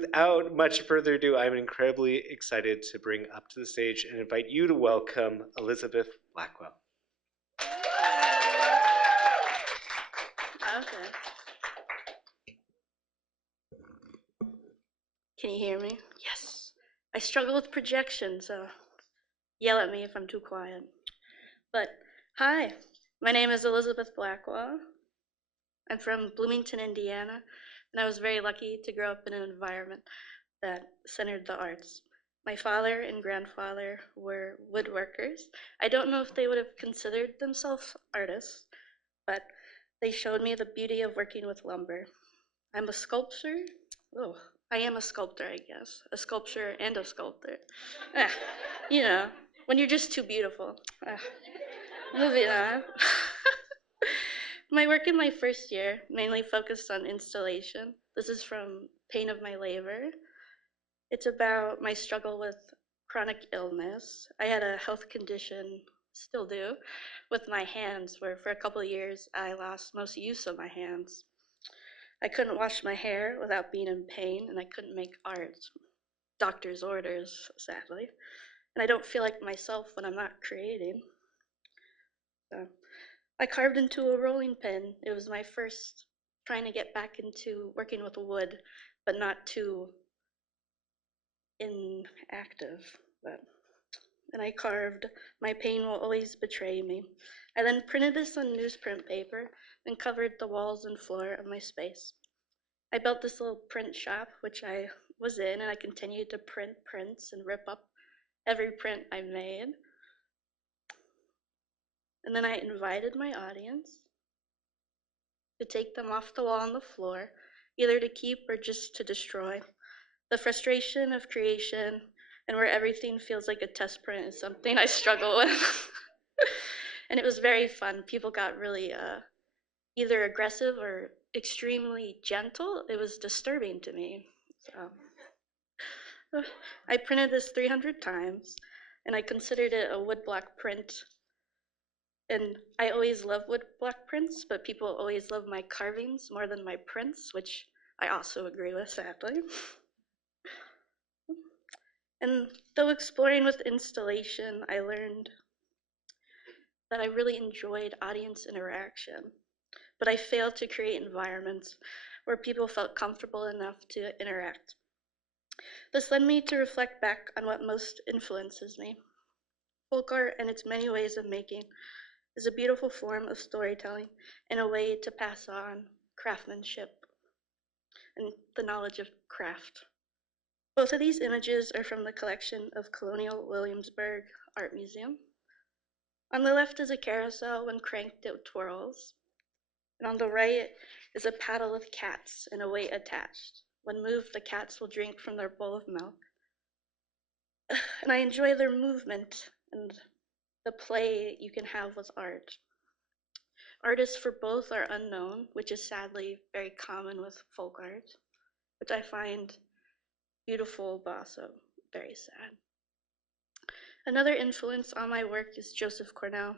without much further ado, I'm incredibly excited to bring up to the stage and invite you to welcome Elizabeth Blackwell. Okay. Can you hear me? Yes. I struggle with projection, so yell at me if I'm too quiet. But hi, my name is Elizabeth Blackwell. I'm from Bloomington, Indiana, and I was very lucky to grow up in an environment that centered the arts. My father and grandfather were woodworkers. I don't know if they would have considered themselves artists, but they showed me the beauty of working with lumber. I'm a sculptor. Oh, I am a sculptor, I guess. A sculptor and a sculptor. Ah, you know, when you're just too beautiful. Moving on. My work in my first year mainly focused on installation. This is from Pain of My Labor. It's about my struggle with chronic illness. I had a health condition, still do, with my hands, where for a couple of years I lost most use of my hands. I couldn't wash my hair without being in pain, and I couldn't make art. Doctor's orders, sadly. And I don't feel like myself when I'm not creating. So I carved into a rolling pin. It was my first trying to get back into working with wood, but not too inactive. And I carved, "My pain will always betray me." I then printed this on newsprint paper and covered the walls and floor of my space. I built this little print shop, which I was in, and I continued to print prints and rip up every print I made. And then I invited my audience to take them off the wall on the floor, either to keep or just to destroy. The frustration of creation and where everything feels like a test print is something I struggle with. And it was very fun. People got really either aggressive or extremely gentle. It was disturbing to me. So I printed this 300 times, and I considered it a woodblock print. And I always love woodblock prints, but people always love my carvings more than my prints, which I also agree with, sadly. And though exploring with installation, I learned that I really enjoyed audience interaction, but I failed to create environments where people felt comfortable enough to interact. This led me to reflect back on what most influences me. Folk art and its many ways of making is a beautiful form of storytelling and a way to pass on craftsmanship and the knowledge of craft. Both of these images are from the collection of Colonial Williamsburg Art Museum. On the left is a carousel. When cranked, it twirls. And on the right is a paddle with cats and a weight attached. When moved, the cats will drink from their bowl of milk. And I enjoy their movement and the play you can have with art. Artists for both are unknown, which is sadly very common with folk art, which I find beautiful but also very sad. Another influence on my work is Joseph Cornell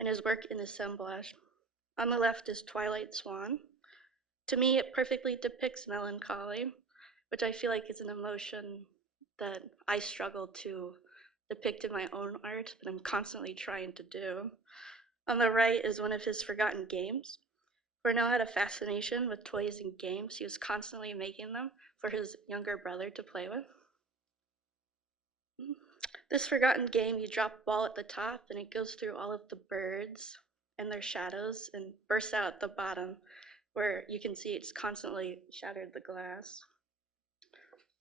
and his work in assemblage. On the left is Twilight Swan. To me, it perfectly depicts melancholy, which I feel like is an emotion that I struggle to depict in my own art, but I'm constantly trying to do. On the right is one of his forgotten games. Cornell had a fascination with toys and games. He was constantly making them for his younger brother to play with. This forgotten game, you drop a ball at the top and it goes through all of the birds and their shadows and bursts out at the bottom where you can see it's constantly shattered the glass.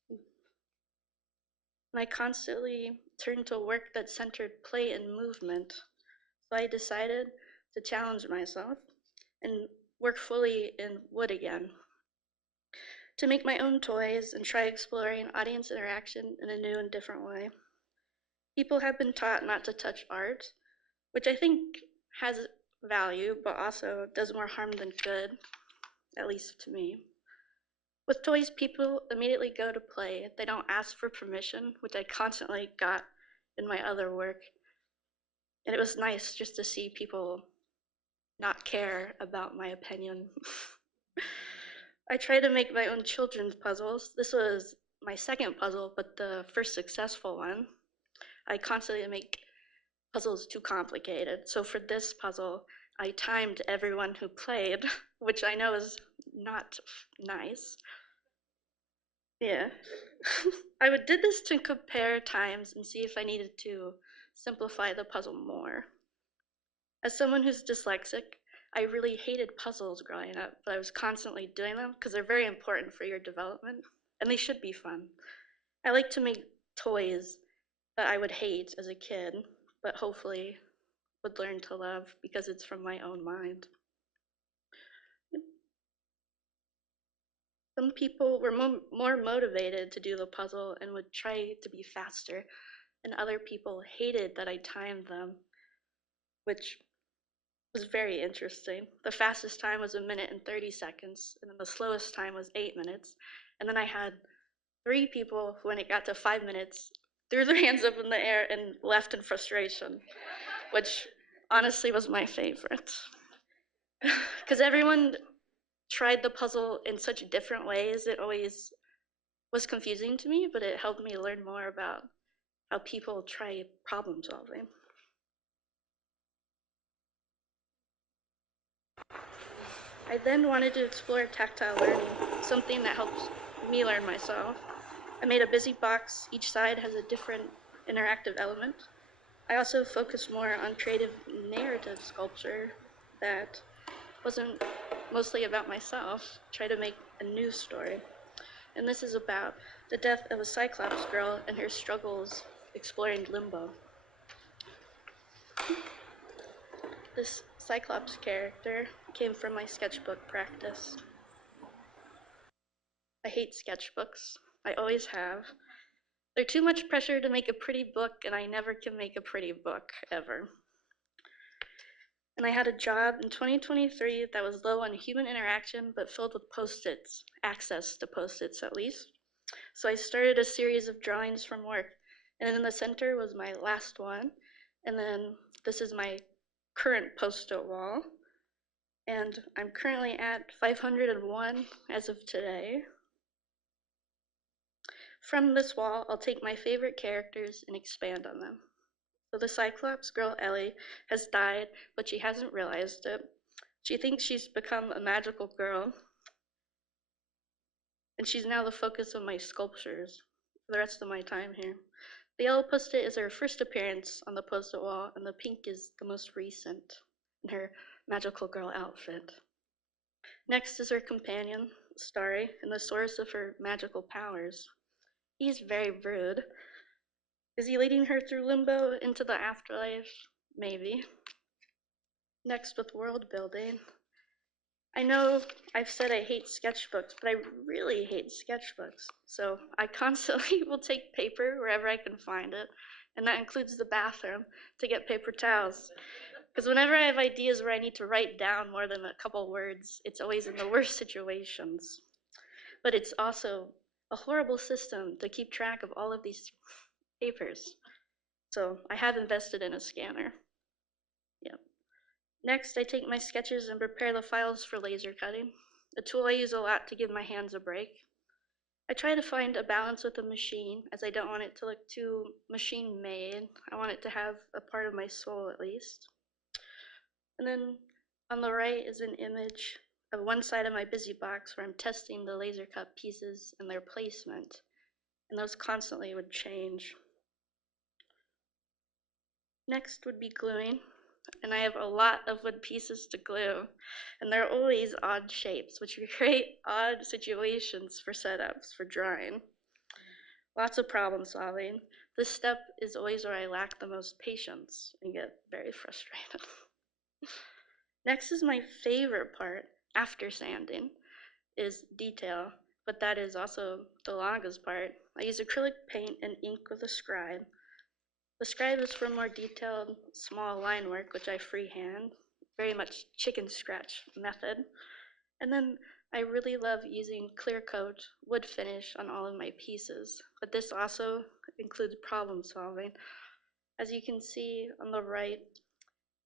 And I constantly turned to work that centered play and movement. So I decided to challenge myself and work fully in wood again, to make my own toys and try exploring audience interaction in a new and different way. People have been taught not to touch art, which I think has value, but also does more harm than good, at least to me. With toys, people immediately go to play. They don't ask for permission, which I constantly got in my other work. And it was nice just to see people not care about my opinion. I try to make my own children's puzzles. This was my second puzzle, but the first successful one. I constantly make puzzles too complicated. So for this puzzle, I timed everyone who played, which I know is not nice. Yeah. did this to compare times and see if I needed to simplify the puzzle more. As someone who's dyslexic, I really hated puzzles growing up, but I was constantly doing them because they're very important for your development, and they should be fun. I like to make toys that I would hate as a kid, but hopefully would learn to love because it's from my own mind. Some people were more motivated to do the puzzle and would try to be faster, and other people hated that I timed them, which was very interesting. The fastest time was 1 minute and 30 seconds, and then the slowest time was 8 minutes. And then I had 3 people, when it got to 5 minutes, threw their hands up in the air and left in frustration, which honestly was my favorite. Because everyone tried the puzzle in such different ways, it always was confusing to me, but it helped me learn more about how people try problem solving. I then wanted to explore tactile learning, something that helps me learn myself. I made a busy box. Each side has a different interactive element. I also focused more on creative narrative sculpture that wasn't mostly about myself, try to make a new story. And this is about the death of a Cyclops girl and her struggles exploring limbo. This Cyclops character came from my sketchbook practice. I hate sketchbooks. I always have. They're too much pressure to make a pretty book, and I never can make a pretty book, ever. And I had a job in 2023 that was low on human interaction, but filled with Post-its, access to Post-its at least. So I started a series of drawings from work, and in the center was my last one, and then this is my current Post-it wall, and I'm currently at 501 as of today. From this wall, I'll take my favorite characters and expand on them. So the Cyclops girl, Ellie, has died, but she hasn't realized it. She thinks she's become a magical girl, and she's now the focus of my sculptures for the rest of my time here. The yellow Post-it is her first appearance on the Post-it wall, and the pink is the most recent in her magical girl outfit. Next is her companion, Starry, and the source of her magical powers. He's very rude. Is he leading her through limbo into the afterlife? Maybe. Next, with world building. I know I've said I hate sketchbooks, but I really hate sketchbooks. So I constantly will take paper wherever I can find it, and that includes the bathroom, to get paper towels. Because whenever I have ideas where I need to write down more than a couple words, it's always in the worst situations. But it's also a horrible system to keep track of all of these papers. So I have invested in a scanner. Yep. Next, I take my sketches and prepare the files for laser cutting, a tool I use a lot to give my hands a break. I try to find a balance with the machine, as I don't want it to look too machine-made. I want it to have a part of my soul at least. And then on the right is an image of one side of my busy box where I'm testing the laser cut pieces and their placement, and those constantly would change. Next would be gluing, and I have a lot of wood pieces to glue, and they're always odd shapes, which create odd situations for setups for drawing. Lots of problem solving. This step is always where I lack the most patience and get very frustrated. Next is my favorite part after sanding, is detail, but that is also the longest part. I use acrylic paint and ink with a scribe. The scribe is for more detailed, small line work, which I freehand, very much chicken scratch method. And then I really love using clear coat, wood finish on all of my pieces, but this also includes problem solving. As you can see on the right,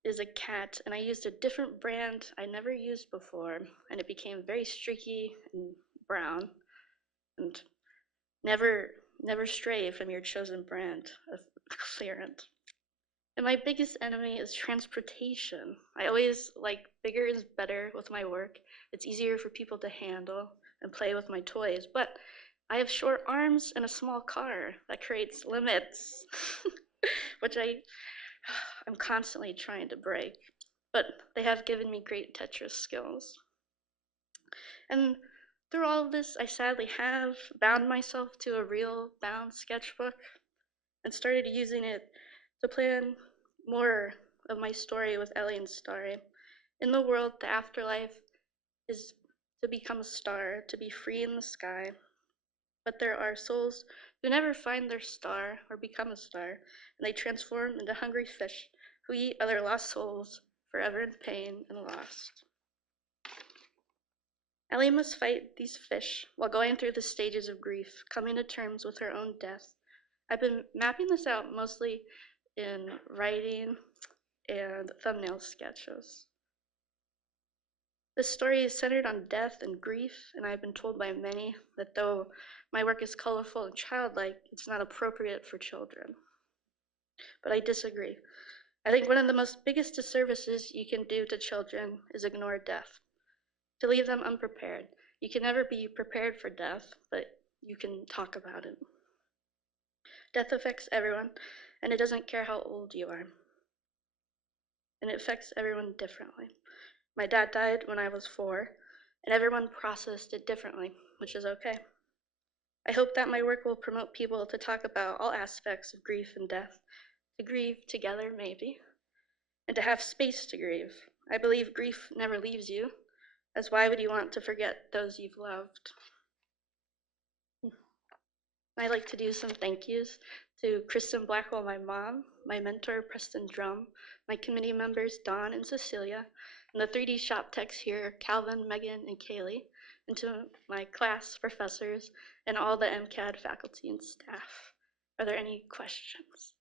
is a cat, and I used a different brand I never used before, and it became very streaky and brown, and never stray from your chosen brand of clearance. And my biggest enemy is transportation. I always like bigger is better with my work. It's easier for people to handle and play with my toys, but I have short arms and a small car that creates limits, which I'm constantly trying to break. But they have given me great Tetris skills. And through all of this, I sadly have bound myself to a real bound sketchbook and started using it to plan more of my story with Elian's story. In the world, the afterlife is to become a star, to be free in the sky. But there are souls who never find their star or become a star, and they transform into hungry fish who eat other lost souls, forever in pain and loss. Ellie must fight these fish while going through the stages of grief, coming to terms with her own death. I've been mapping this out mostly in writing and thumbnail sketches. This story is centered on death and grief, and I've been told by many that though my work is colorful and childlike, it's not appropriate for children. But I disagree. I think one of the most biggest disservices you can do to children is ignore death, to leave them unprepared. You can never be prepared for death, but you can talk about it. Death affects everyone, and it doesn't care how old you are. And it affects everyone differently. My dad died when I was 4, and everyone processed it differently, which is okay. I hope that my work will promote people to talk about all aspects of grief and death, to grieve together maybe, and to have space to grieve. I believe grief never leaves you, as why would you want to forget those you've loved? I'd like to do some thank yous to Kristen Blackwell, my mom, my mentor, Preston Drum, my committee members, Dawn and Cecilia, and the 3D shop techs here, Calvin, Megan, and Kaylee, and to my class professors and all the MCAD faculty and staff. Are there any questions?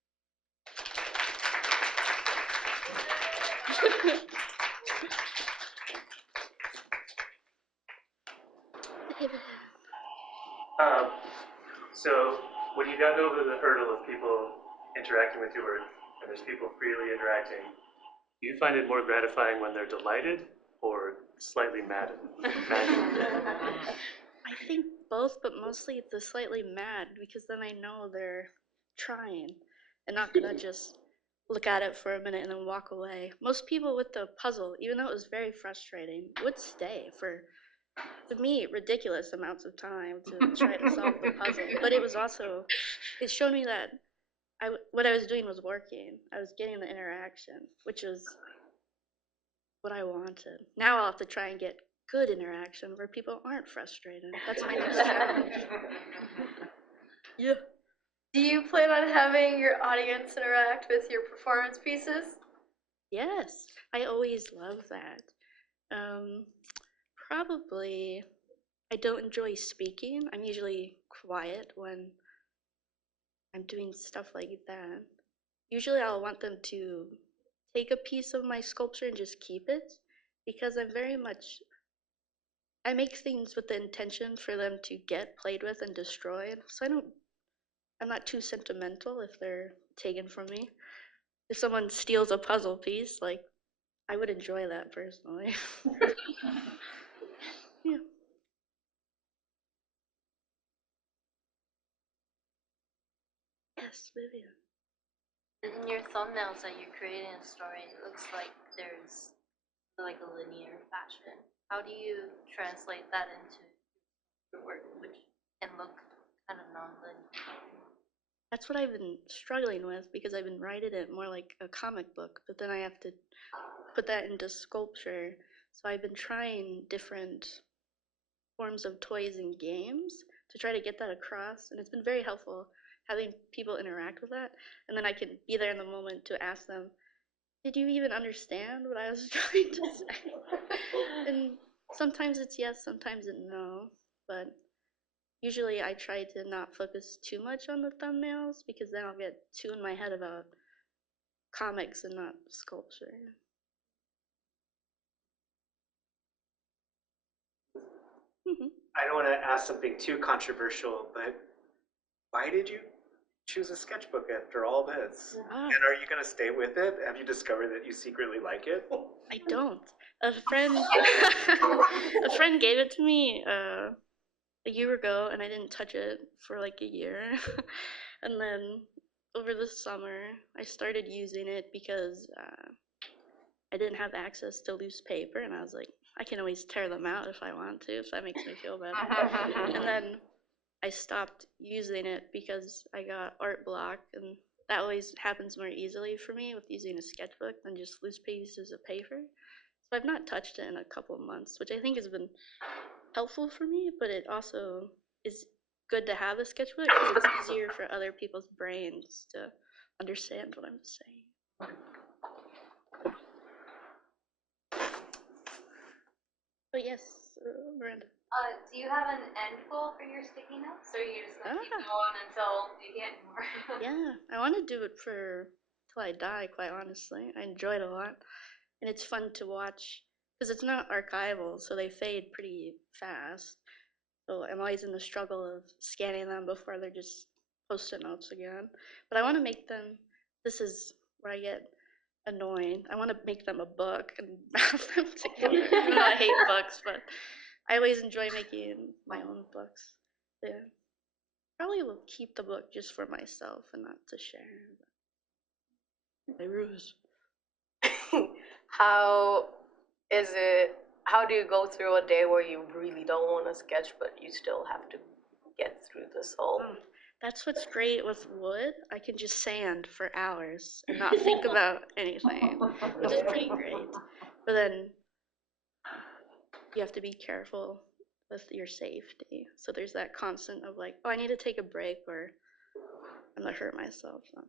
So when you got over the hurdle of people interacting with your work, and there's people freely interacting, do you find it more gratifying when they're delighted or slightly mad? I think both, but mostly the slightly mad, because then I know they're trying and not gonna just look at it for a minute and then walk away. Most people with the puzzle, even though it was very frustrating, would stay for, to me, ridiculous amounts of time to try to solve the puzzle. But it was also, it showed me that what I was doing was working. I was getting the interaction, which is what I wanted. Now I'll have to try and get good interaction where people aren't frustrated. That's my next challenge. Yeah. Do you plan on having your audience interact with your performance pieces? Yes, I always love that. Probably, I don't enjoy speaking. I'm usually quiet when I'm doing stuff like that. Usually, I'll want them to take a piece of my sculpture and just keep it because I make things with the intention for them to get played with and destroyed. So I'm not too sentimental if they're taken from me. If someone steals a puzzle piece, like, I would enjoy that personally. Yeah. Yes, Vivian. In your thumbnails that you're creating a story, it looks like there's like a linear fashion. How do you translate that into your work, which can look kind of non-linear? That's what I've been struggling with because I've been writing it more like a comic book, but then I have to put that into sculpture. So I've been trying different forms of toys and games to try to get that across, and it's been very helpful having people interact with that, and then I can be there in the moment to ask them, did you even understand what I was trying to say? And sometimes it's yes, sometimes it's no, but usually I try to not focus too much on the thumbnails because then I'll get too in my head about comics and not sculpture. I don't want to ask something too controversial, but why did you choose a sketchbook after all this? Ah. And are you going to stay with it? Have you discovered that you secretly like it? I don't. A friend, a friend gave it to me a year ago, and I didn't touch it for like a year. And then over the summer, I started using it because I didn't have access to loose paper, and I was like, I can always tear them out if I want to, if that makes me feel better. And then I stopped using it because I got art block, and that always happens more easily for me with using a sketchbook than just loose pieces of paper. So I've not touched it in a couple of months, which I think has been helpful for me, but it also is good to have a sketchbook because it's easier for other people's brains to understand what I'm saying. But yes, Miranda. Do you have an end goal for your sticky notes, or are you just gonna keep going until you can't anymore? Yeah, I want to do it till I die, quite honestly. I enjoy it a lot. And it's fun to watch because it's not archival, so they fade pretty fast. So I'm always in the struggle of scanning them before they're just post-it notes again. But I want to make them, this is where I get annoying. I want to make them a book and have them together. Even though I hate books, but I always enjoy making my own books. Yeah. Probably will keep the book just for myself and not to share. My ruse. How do you go through a day where you really don't want to sketch, but you still have to get through this whole? Oh, that's what's great with wood. I can just sand for hours and not think about anything, which is pretty great. But then you have to be careful with your safety. So there's that constant of like, oh, I need to take a break or I'm gonna hurt myself. So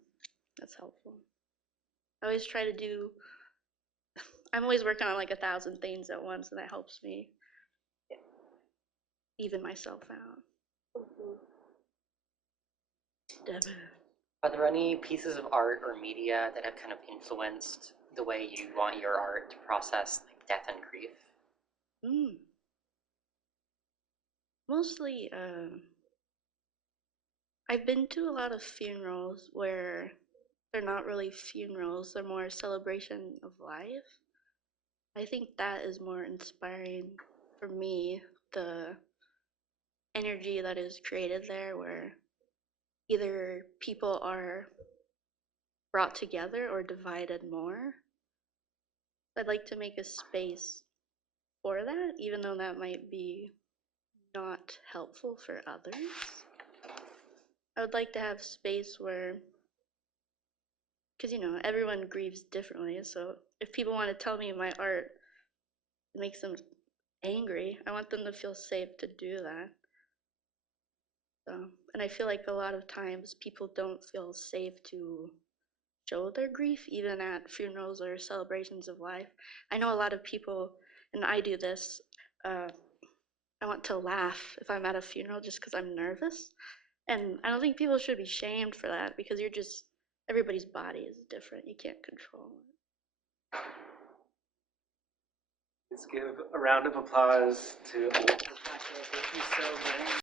that's helpful. I always try to do, I'm always working on like 1,000 things at once, and that helps me even myself out. Devin. Are there any pieces of art or media that have kind of influenced the way you want your art to process like death and grief? Mostly, I've been to a lot of funerals where they're not really funerals, they're more a celebration of life. I think that is more inspiring for me, the energy that is created there, where either people are brought together or divided more. I'd like to make a space for that, even though that might be not helpful for others. I would like to have space where, because everyone grieves differently, so if people want to tell me my art makes them angry, I want them to feel safe to do that. So, and I feel like a lot of times people don't feel safe to show their grief, even at funerals or celebrations of life. I know a lot of people, and I do this, I want to laugh if I'm at a funeral just because I'm nervous. And I don't think people should be shamed for that because everybody's body is different. You can't control it. Let's give a round of applause to Thank you so much.